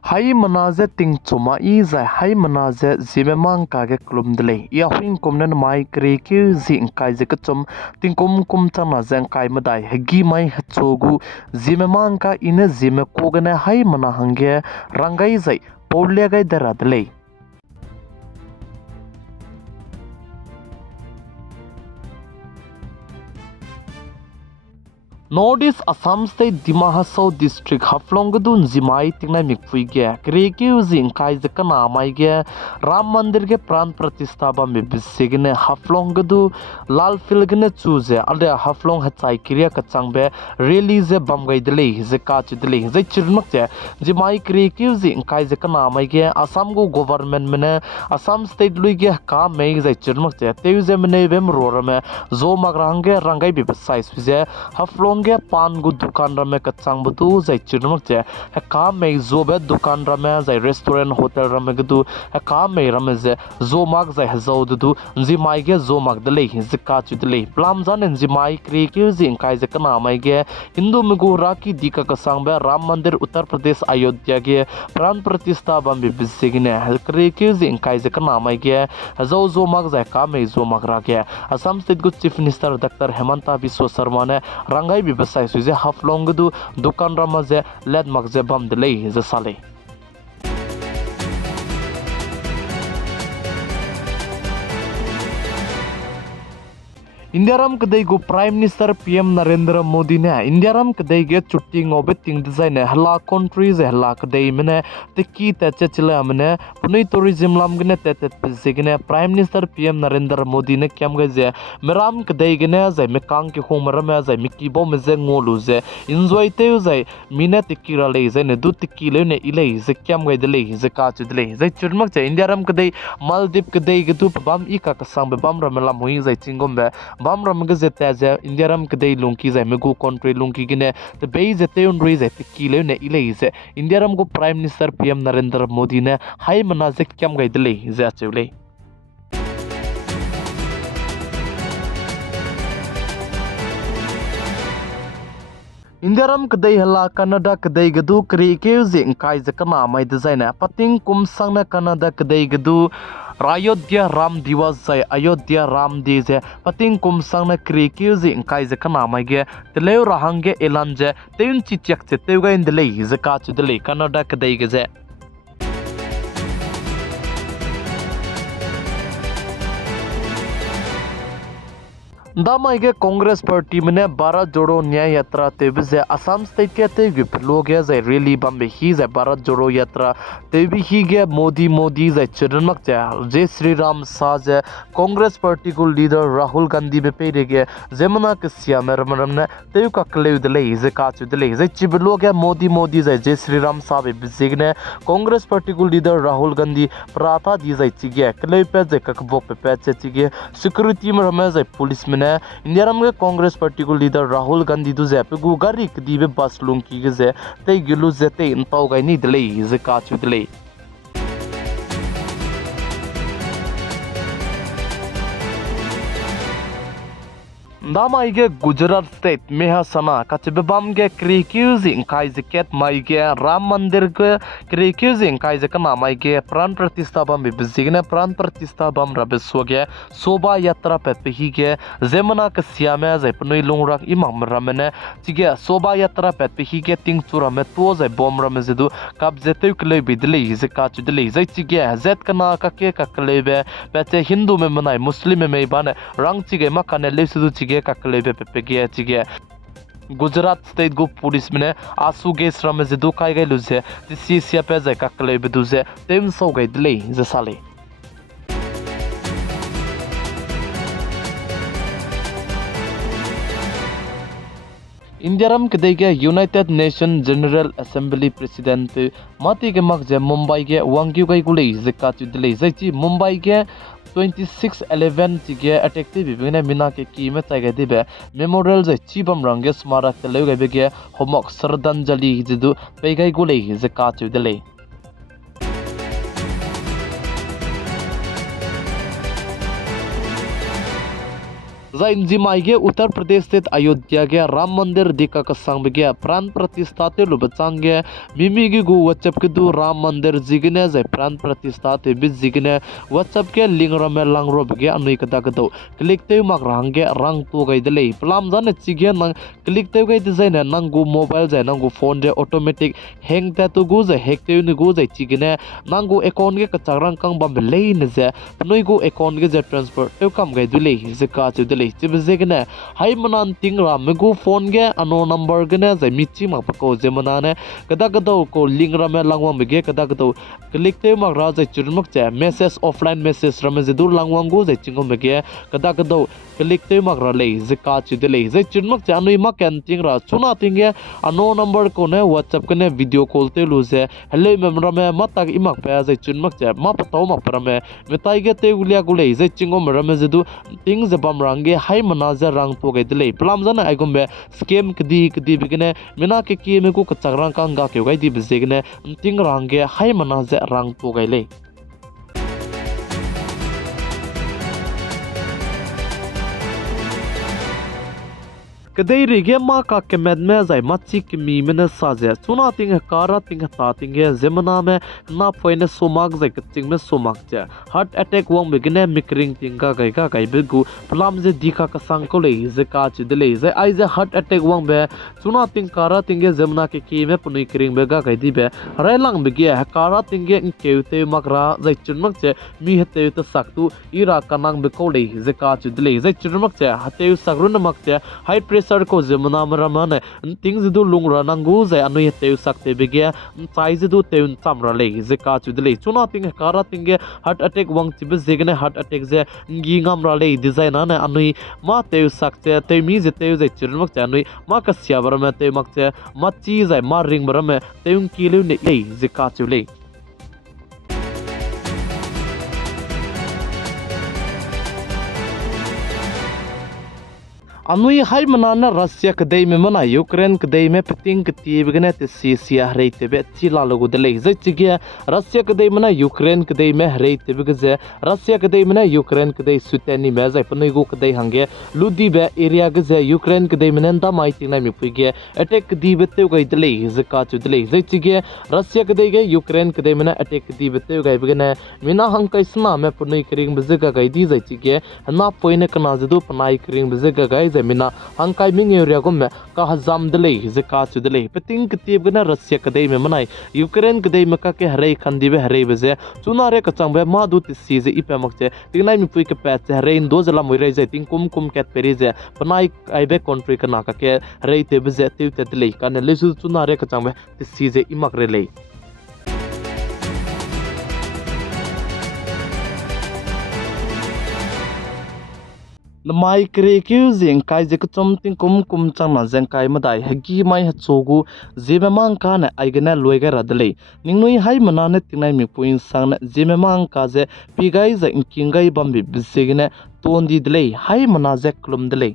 Hai manaze ting chuma I zai hai manaze zime mang ka ge klum dele ya hwing kum nen mai kre ki zing kai ze kachum ting kum chana zeng kai madai hegi mai chogu zime mang ka ine zime ko gane hai mana hange rangai zai porle gai dara dele Northeast Assam State Dima Hasau District Haflongdun Zimai Tingna Mikfui ge Kreki Zing Kai Zakana Mai ge Ram Mandir ge Pran Pratistha me Bisigene Haflongdu Lal Filgene Chuze Alde Haflong Hatsai Kriya Kachangbe Release Bamgai Dele Zeka Chudele Zai Chirmakte Zimai Kreki Zing Kai Zakana Mai ge Assam go government mene Assam State Luige Ka Mai Zai Chirmakte Teuze mene Vem Rorame Zo Magrange Rangai Bibasai Suze Haflong ge pan gu dukan rame kachang butu zai chirmak je ha ka mei zo be dukan rame zai restaurant hotel rame gudu ha ka mei rame ze zo mag zai hazo du ji mai ge zo mag dele zika chu dele plam jan ji mai kri ki ji kai ze kana mai ge hindu mugu raki dika kasang be ram mandir uttar pradesh ayodhya ge pran pratistha bam be bisigine hal kri ki ji kai ze kana mai ge hazo zo mag zai ka mei zo mag ra ge Assam state gu chief minister Dr. Hemanta Biswa Sharma ne rangai Bibasai Suze Haflongdu Dukan Ramaze Led Magze Bam Delay the Sale. Indiaram kadai go Prime Minister PM Narendra Modi ne Indiaram kadai ge chutti ngobe ting design ne hala countries hala kadai mene teki tache chile amne punai tourism lam gne tet gne Prime Minister PM Narendra Modi ne kyam ge je meram kadai gne zai mekang ke khomara me zai miki bo me ze ngolu ze enjoy te zai mine teki ra le zai ne du teki le ne ile ze kyam ge de le ze ka chu de le zai churmak je Indiaram kadai Maldives kadai ge du bam I ka kasang be bam ra melam hui zai chingom be bam ram ge zeta ze Indiaram kadai lungki zai megu country lungki gine the bay zete on raise at kile ne ile ze Indiaram go Prime Minister PM Narendra Modi ne hai mana ze kyam gai dele ze achule Indiaram kadai hala Canada kadai gadu kri ke zing kai ze kana mai design pating kum sangna Canada kadai gadu Ayodhya Ram Divas zai Ayodhya Ram Di ze pating kum sangna kri ke zing kai ze kana mai ge teleu rahange elanje teun chi chak che teuga indele ze ka chu dele Canada kadai ge ze दामाई के Congress party में भारत जोड़ो न्याय यात्रा तेबी से Assam state के तेबी लोग है जे रैली बम्बे ही जे भारत जोड़ो यात्रा तेबी ही के मोदी जे चरणमक जय श्री राम साज कांग्रेस पार्टी को लीडर राहुल गांधी में पेरे के जेमना के सियाम रमरम ने तेयु का क्लेव दले जे काचु दले जे चिब लोग है मोदी जे जय श्री राम साहब बिजिग ने कांग्रेस पार्टी को लीडर राहुल गांधी प्राथा दी जे चिगे क्लेव पे जे ककबो पे चिगे सिक्योरिटी में रमे जे पुलिस में Indiaram के कांग्रेस पार्टी को लीडर राहुल गांधी दु जे पे गुगारी कदीबे बस लुंग की जे ते गिलु जेते इंताव गाइनी दले जे काचु दले दामाई के गुजरात स्टेट मेहसना कचबेबाम के क्रिक्यूजिंग kai ziket mai के राम मंदिर के क्रिक्यूजिंग kai जकना mai के प्राण प्रतिष्ठा बम बिजिगने प्राण प्रतिष्ठा बम रबेसो के शोभा यात्रा पे ही के जेमना के सियामे जैपनुई लुंगराक इमाम रमने चिगे शोभा यात्रा पे ही के तिंग चुरा में तो जै बम रमे जदु कब जेते कले बिदले जे का चुदले जै चिगे जेत कना का के कलेबे पेचे हिंदू में मनाई मुस्लिम में बाने रंग चिगे मकाने लेसुदु चिगे kakilebe pepege chige Gujarat state go police mene asu ge sram je do kai gai luze tisi sia pe je kakilebe duze tem so gai dle je sale Indiaram kadai ke United Nation General Assembly President mati ke mak je Mumbai ke wangyu gai gule zeka chu dile zai chi Mumbai ke 26/11 tige attack te bibine mina ke ki me tai gai dibe memorial je chibam range smarak te leu gai be ke homok sardanjali jidu pe gai gule zeka chu dile जाइन जिमाई के Uttar Pradesh state Ayodhya के राम मंदिर दिका का संग के प्राण प्रतिष्ठा ते लुबचांग के मिमी की गु WhatsApp के दु राम मंदिर जिगने जाय प्राण प्रतिष्ठा ते बिज जिगने WhatsApp के लिंक रमे लांगरो बगे अनुई कदा कदो क्लिक ते मक रंग के रंग तो गई दले प्लाम जाने चिगे नंग क्लिक ते गई डिजाइन नंग गु मोबाइल जाय नंग गु फोन जे ऑटोमेटिक हैंग ते तो गु जाय हैक ते नि गु जाय चिगने नंग गु अकाउंट के कचारंग कंग बम ले न जे नोई गु अकाउंट के जे ट्रांसफर ते कम गई दुले जिका च दुले चिबजेगने हाई मनान तिंग रा मेगु फोन के अनो नंबर गने जाय मिची मा को जे मनाने कदा कदा को लिंक रा मे लांगवा मेगे कदा कदा क्लिक ते मक रा जाय चुरमक जे मैसेज ऑफलाइन मैसेज रा मे जे दूर लांगवांग गु जाय चिंगो मेगे कदा कदा क्लिक ते मक रा ले जिका च दुले जे चुरमक जे अनुई मा कैन तिंग रा चुना तिंगे अनो नंबर को ने WhatsApp कने वीडियो कॉल ते लु जे हेले मेमरा मे मताग इमक पे जाय चुरमक जे मा पताव मा पर मे मिताई के ते गुलिया गुले जे चिंगो मरा मे जे दु तिंग जे बम रंगे हाई मनाजर रंग तो गई दिले प्लाम जाना आइगुम बे स्केम कदी बिगने मिना के की में को कचरंग कांगा के गई दी बिजेगने तिंग रंगे हाई मनाजर रंग तो गई ले कदई रिगे मा का के med में जाय मच्ची के मी में साजे सुना तिंग कारा तिंग ता तिंग जेमना में ना फोइने सोमाग जाय कचिंग में सोमाग जे हार्ट अटैक वंग बिगने मिक्रिंग तिंगा गई बिगु प्लाम जे दिखा का संको ले जे का च दिले जे आई जे हार्ट अटैक वंग बे सुना तिंग कारा तिंग जेमना के की में पुनी क्रिंग बेगा गई दी बे रेलांग बिगे कारा तिंग केउते मकरा जाय चुनमक जे मी हते त सकतु इरा कनांग बेको ले जे का च दिले जे चुनमक जे हते सगरुन मक जे हाई सर को जमुना मरामाने तिंग जिदु लुंगरा नंगु जाय अनुय तेउ सकते बिगे साइ जिदु तेउ चामरा ले जे का चुदले चुना तिंग कारा तिंग heart attack वंग Chib जेगने heart attack जे गिंगम रा ले डिजाइन ने अनुय मा तेउ सकते ते मी जे तेउ जे चिरमक जे अनुय मा कस्या बर में ते मक जे मा ची जाय मा रिंग बर में तेउ किलु ने ले जे का चुले अनुई हाई मनाना रशिया कदई में मना यूक्रेन कदई में पतिंग कती बगने ते सीसिया हरे तेबे चिला लोगो दले जे चिगे रशिया कदई मना यूक्रेन कदई में हरे तेबे गजे रशिया कदई मना यूक्रेन कदई सुतेनी में जाय पनई गो कदई हंगे लुदी बे एरिया गजे यूक्रेन कदई में नंदा माइटिंग ना मिपुगे अटैक दी बेते गई दले जे का चु दले जे चिगे रशिया कदई गे यूक्रेन कदई में अटैक दी बेते गई बगने मिना हंग कैसना में पनई करिंग बजेगा गई दी जे चिगे ना पोइने कना जदु पनाई करिंग बजेगा गई मिना हंकाई मिंग एरिया को में का हजाम दले जे का चु दले पतिंग कतीब गना रशिया कदई में मनाई यूक्रेन कदई में का के हरे खंदी बे हरे बजे चुना रे कचंग बे मा दु तिसी जे इपे मकचे तिंगनाई मि पुई के पैच हरे इन दो जला मोइरे जे तिंग कुम केत पेरी जे पनाई आइबे कंट्री का ना का के हरे ते बजे तिउ ते दले का ने लेसु चुना रे कचंग बे तिसी जे इमक रे ले माई क्रेक्यू जिंग काय जे कुचम तिंग कुम चांगना जें काय मदाय हगी माई हचोगु जेमे मांग का ने आइगने लोइगे रदले निंगनुई हाई मनाने तिंगनाई मि पुइन सांगने जेमे मांग का जे पिगाई जे इंकिंगाई बम्बी बिसेगने तोंदी दले हाई मना जे क्लुम दले